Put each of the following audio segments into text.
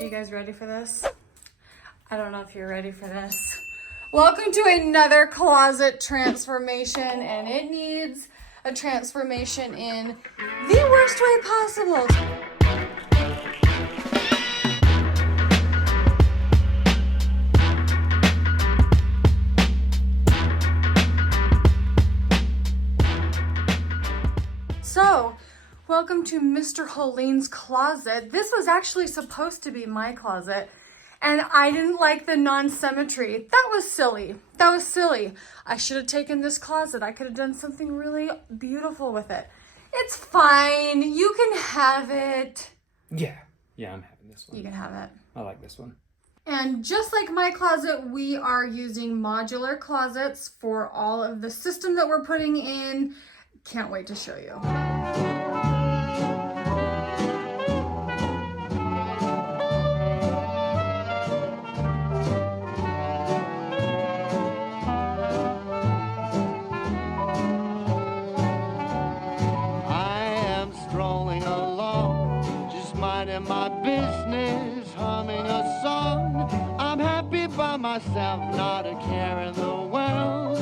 Are you guys ready for this? I don't know if you're ready for this. Welcome to another closet transformation, and it needs a transformation in the worst way possible. So, welcome to Mr. Hoellein's closet. This was actually supposed to be my closet, and I didn't like the non-symmetry. That was silly. I should have taken this closet. I could have done something really beautiful with it. It's fine. You can have it. Yeah, I'm having this one. You can have it. I like this one. And just like my closet, we are using modular closets for all of the system that we're putting in. Can't wait to show you. My business, humming a song. I'm happy by myself, not a care in the world.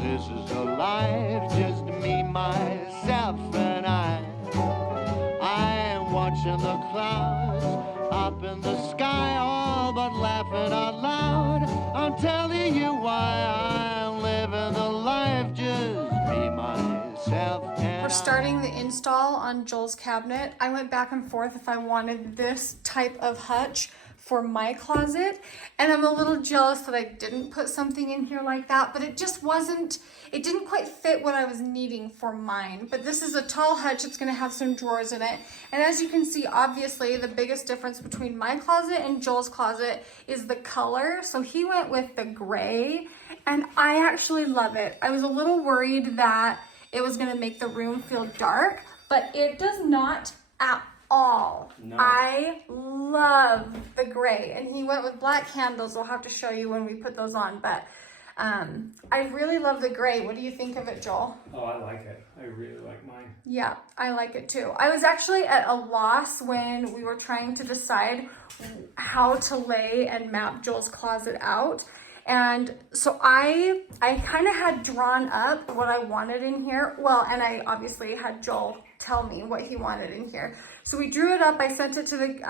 This is a life, just me, myself, and I am watching the clouds up in the sky, all but laughing out loud. I'm telling you why I'm living the life, just me, myself, and We're starting the install on Joel's cabinet. I went back and forth if I wanted this type of hutch for my closet, and I'm a little jealous that I didn't put something in here like that, but it didn't quite fit what I was needing for mine. But this is a tall hutch. It's gonna have some drawers in it, and as you can see, obviously the biggest difference between my closet and Joel's closet is the color. So he went with the gray, and I actually love it. I was a little worried that it was gonna make the room feel dark, but it does not at all. No. I love the gray, and he went with black candles. I'll have to show you when we put those on, but I really love the gray. What do you think of it, Joel? Oh, I like it. I really like mine. Yeah, I like it too. I was actually at a loss when we were trying to decide how to lay and map Joel's closet out. And so I kind of had drawn up what I wanted in here. Well, and I obviously had Joel tell me what he wanted in here. So we drew it up. I sent it to the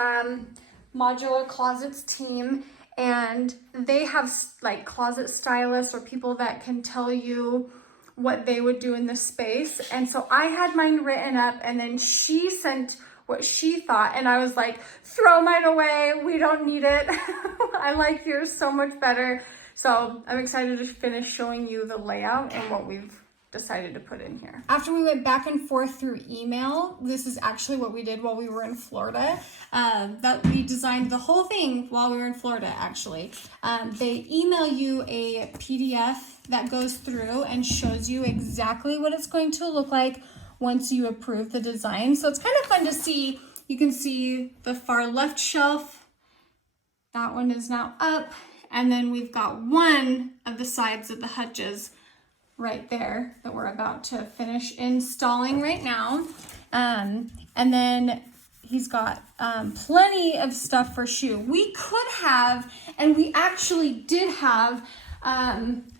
modular closets team, and they have like closet stylists or people that can tell you what they would do in this space. And so I had mine written up, and then she sent what she thought, and I was like, throw mine away. We don't need it. I like yours so much better. So I'm excited to finish showing you the layout and what we've decided to put in here. After we went back and forth through email, this is actually what we did while we were in Florida. That we designed the whole thing while we were in Florida, actually. They email you a PDF that goes through and shows you exactly what it's going to look like once you approve the design. So it's kind of fun to see. You can see the far left shelf. That one is now up. And then we've got one of the sides of the hutches right there that we're about to finish installing right now. And then he's got plenty of stuff for shoe. We could have, and we actually did have,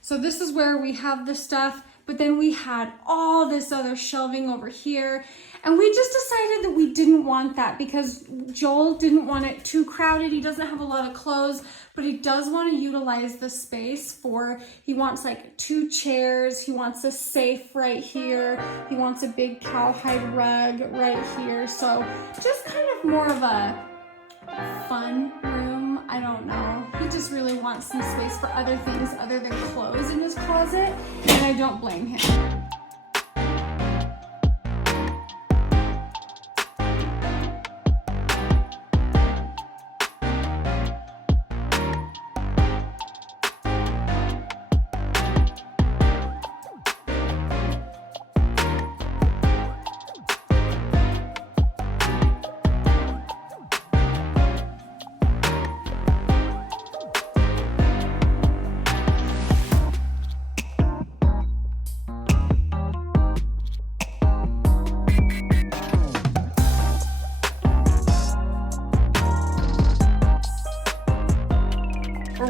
so this is where we have the stuff, but then we had all this other shelving over here. And we just decided that we didn't want that because Joel didn't want it too crowded. He doesn't have a lot of clothes, but he does want to utilize the space for, he wants like 2 chairs. He wants a safe right here. He wants a big cowhide rug right here. So just kind of more of a fun room. I don't know. He just really wants some space for other things other than clothes in his closet, and I don't blame him.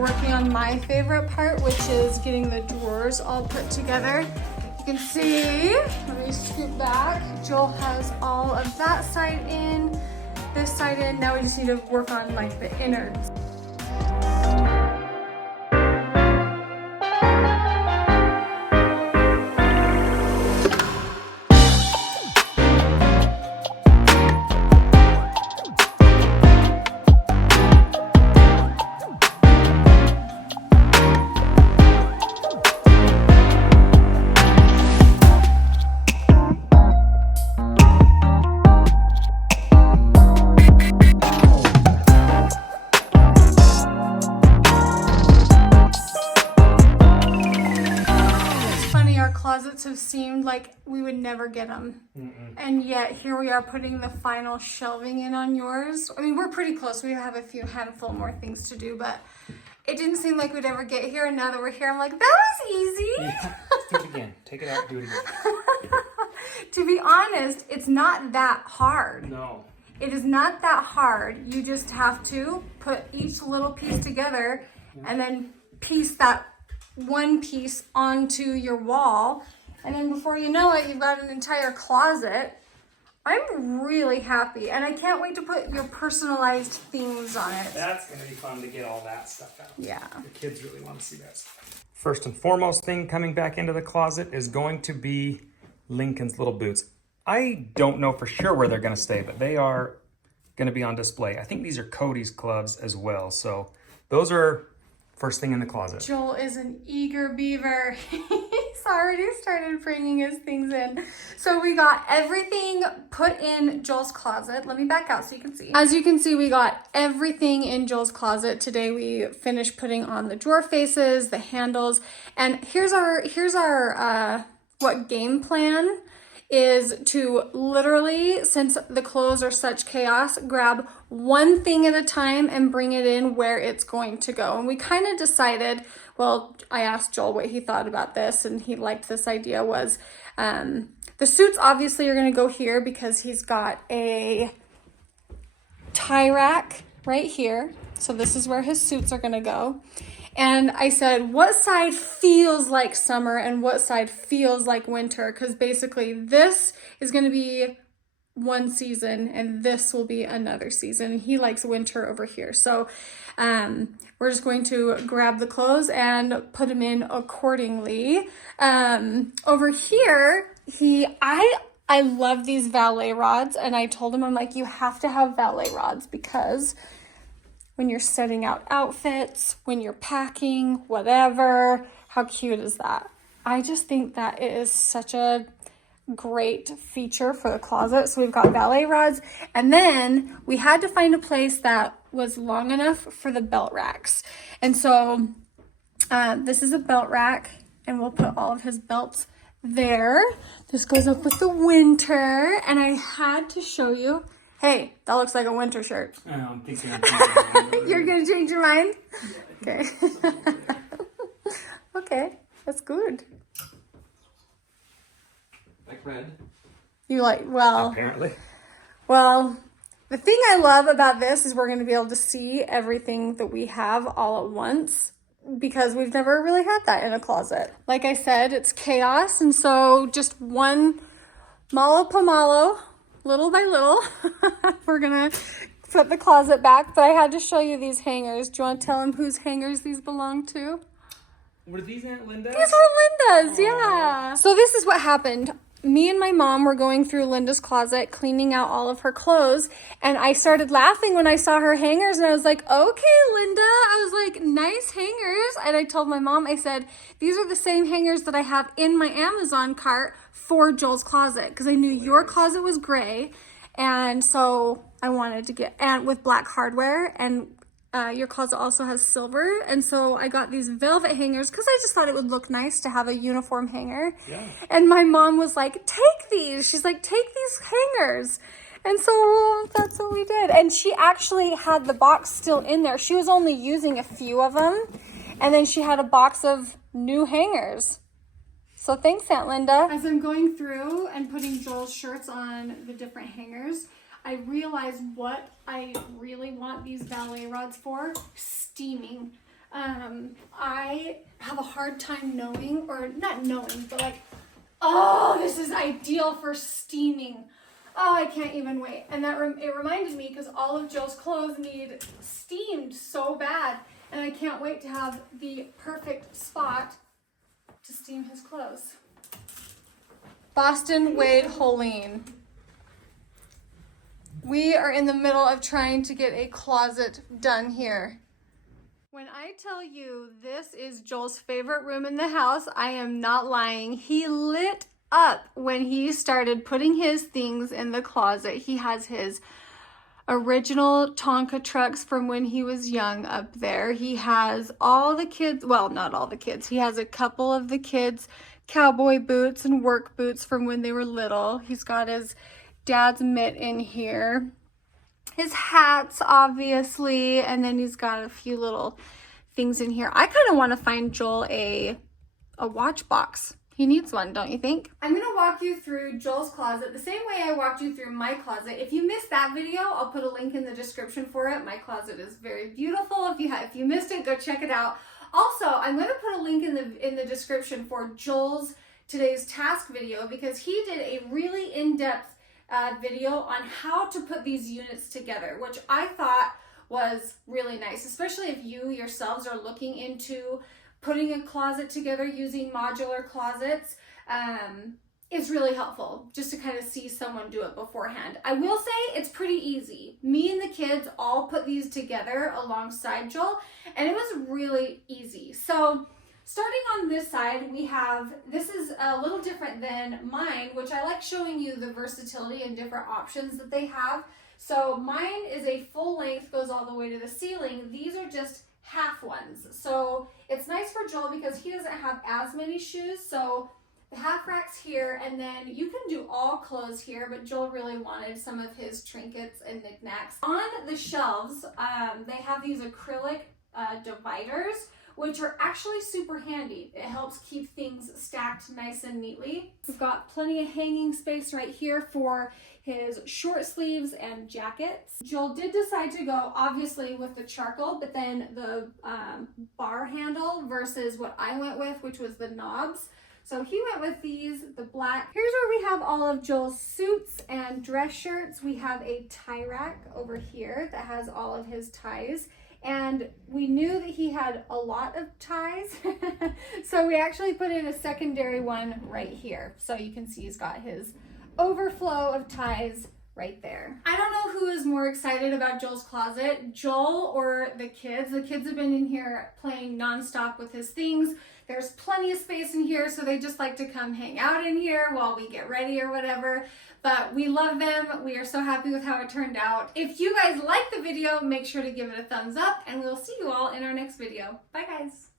working on my favorite part, which is getting the drawers all put together. You can see, let me scoot back. Joel has all of that side in, this side in. Now we just need to work on like the innards. Closets have seemed like we would never get them. And yet here we are putting the final shelving in on yours. I mean, we're pretty close. We have a handful more things to do, but it didn't seem like we'd ever get here. And now that we're here, I'm like, that was easy. Yeah, let's do it again. Take it out, do it again. To be honest, it's not that hard. No. It is not that hard. You just have to put each little piece together and then piece that one piece onto your wall, and then before you know it, you've got an entire closet. I'm really happy, and I can't wait to put your personalized themes on it. That's gonna be fun to get all that stuff out. Yeah. The kids really want to see that stuff. First and foremost thing coming back into the closet is going to be Lincoln's little boots. I don't know for sure where they're gonna stay, but they are gonna be on display. I think these are Cody's gloves as well, so those are first thing in the closet. Joel is an eager beaver. He's already started bringing his things in. So we got everything put in Joel's closet. Let me back out so you can see. As you can see, we got everything in Joel's closet. Today we finished putting on the drawer faces, the handles, and here's our what game plan is to literally, since the clothes are such chaos, grab one thing at a time and bring it in where it's going to go. And we kind of decided, well, I asked Joel what he thought about this, and he liked this idea, was the suits obviously are going to go here because he's got a tie rack right here. So this is where his suits are going to go. And I said, what side feels like summer and what side feels like winter? Because basically this is going to be one season and this will be another season. He likes winter over here. So we're just going to grab the clothes and put them in accordingly. Over here, I love these valet rods. And I told him, I'm like, you have to have valet rods because when you're setting out outfits, when you're packing, whatever, how cute is that? I just think that it is such a great feature for the closet. So we've got valet rods, and then we had to find a place that was long enough for the belt racks. And so this is a belt rack, and we'll put all of his belts there. This goes up with the winter, and I had to show you. Hey, that looks like a winter shirt. I'm thinking You're gonna change your mind? Okay. Okay, that's good. like red. You like, well, Apparently. well, the thing I love about this is we're gonna be able to see everything that we have all at once, because we've never really had that in a closet. Like I said, it's chaos, and so just one malo pomalo, little by little, we're gonna put the closet back. But I had to show you these hangers. Do you want to tell them whose hangers these belong to? Were these Aunt Linda's? These were Linda's, yeah. So this is what happened. Me and my mom were going through Linda's closet, cleaning out all of her clothes, and I started laughing when I saw her hangers, and I was like, okay, Linda. I was like, nice hangers. And I told my mom, I said, these are the same hangers that I have in my Amazon cart for Joel's closet, because I knew your closet was gray, and so I wanted to get, and with black hardware, and your closet also has silver, and so I got these velvet hangers because I just thought it would look nice to have a uniform hanger. Yeah. And my mom was like, take these. She's like, take these hangers. And so that's what we did. And she actually had the box still in there. She was only using a few of them, and then she had a box of new hangers. So thanks, Aunt Linda. As I'm going through and putting Joel's shirts on the different hangers, I realized what I really want these ballet rods for: steaming. I have a hard time knowing, or not knowing, but like, oh, this is ideal for steaming. Oh, I can't even wait. And it reminded me because all of Joe's clothes need steamed so bad, and I can't wait to have the perfect spot to steam his clothes. Boston Wade Hoellein. We are in the middle of trying to get a closet done here. When I tell you this is Joel's favorite room in the house, I am not lying. He lit up when he started putting his things in the closet. He has his original Tonka trucks from when he was young up there. He has all the kids, well, not all the kids. He has a couple of the kids' cowboy boots and work boots from when they were little. He's got his dad's mitt in here. His hats, obviously, and then he's got a few little things in here. I kind of want to find Joel a watch box. He needs one, don't you think? I'm going to walk you through Joel's closet the same way I walked you through my closet. If you missed that video, I'll put a link in the description for it. My closet is very beautiful. If you missed it, go check it out. Also, I'm going to put a link in the description for Joel's today's task video, because he did a really in-depth video on how to put these units together, which I thought was really nice, especially if you yourselves are looking into putting a closet together using modular closets. Is really helpful just to kind of see someone do it beforehand. I will say it's pretty easy. Me and the kids all put these together alongside Joel, and it was really easy. So starting on this side, we have, this is a little different than mine, which I like showing you the versatility and different options that they have. So mine is a full length, goes all the way to the ceiling. These are just half ones. So it's nice for Joel because he doesn't have as many shoes. So the half rack's here, and then you can do all clothes here, but Joel really wanted some of his trinkets and knickknacks. On the shelves, they have these acrylic dividers, which are actually super handy. It helps keep things stacked nice and neatly. We've got plenty of hanging space right here for his short sleeves and jackets. Joel did decide to go, obviously, with the charcoal, but then the bar handle versus what I went with, which was the knobs. So he went with these, the black. Here's where we have all of Joel's suits and dress shirts. We have a tie rack over here that has all of his ties. And we knew that he had a lot of ties, so we actually put in a secondary one right here. So you can see he's got his overflow of ties right there. I don't know who is more excited about Joel's closet, Joel or the kids. The kids have been in here playing nonstop with his things. There's plenty of space in here, so they just like to come hang out in here while we get ready or whatever. But we love them. We are so happy with how it turned out. If you guys like the video, make sure to give it a thumbs up, and we'll see you all in our next video. Bye, guys.